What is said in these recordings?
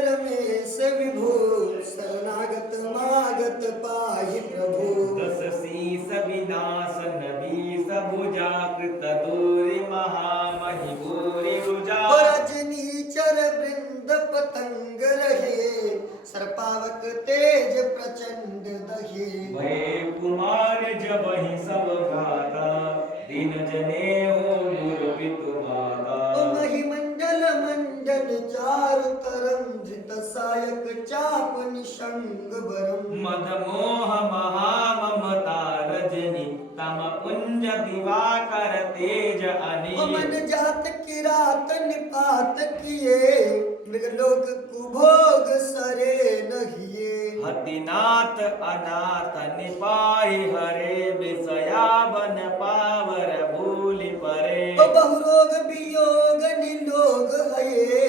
रमेश विभो शरणागत मागत पाहि प्रभु। दस शीस विनाशन बीस भुजा कृत दूरी महामहि भूरि रुजा। रजनीचर वृंद पतंग रहे सर्पावक तेज प्रचंड दहे। भय कुमार जब ही सब घाता दीन जने हो गुरु पितु माता। महिमंडल मंडन चारु तरम धृत सायक चाप निशंग बरम। मद मोह महा ममता रजनी तम पुंज दिवाकर तेज अनी। मन जात किरात निपात किए मृगलोक कुभोग सरे नहिए। हतिनाथ अनाथ निपाहि हरे विषया बन पावर भूलि परे। बहुरोग वियोग निलोग हये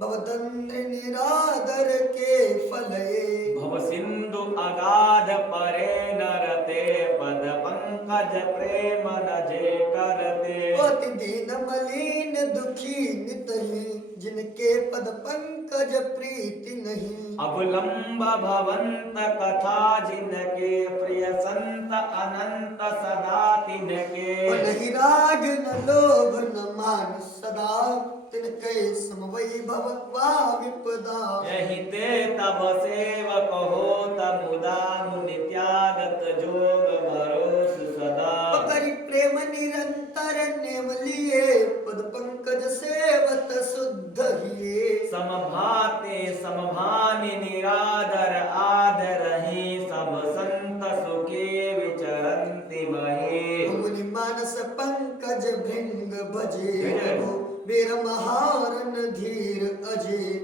भवदंद्र निरादर के फलये। भव सिंधु अगाध परे नरते पद पंकज प्रेम न जे करते। अति दीन मलिन दुखी नितहि जिनके पद पंकज प्रीति नहीं। अवलंब भवंत कथा जिनके प्रिय संत अनंत सदा तिनके। नहीं राग न लोभ न मान सदा तिनके समवैभव वा विपदा। यही ते तब सेवक हो तमुदा मुनि त्यागत जोग भरोस सदा। करि प्रेम निरंतर नेम लिए पद पंकज सेवत शुद्ध हिये। समभाते समभानि निरादर आदर ही सब संत सुखे विचरन्ति महे। मुनि मानस पंकज भृंग भजे बेर महारन धीर अजे।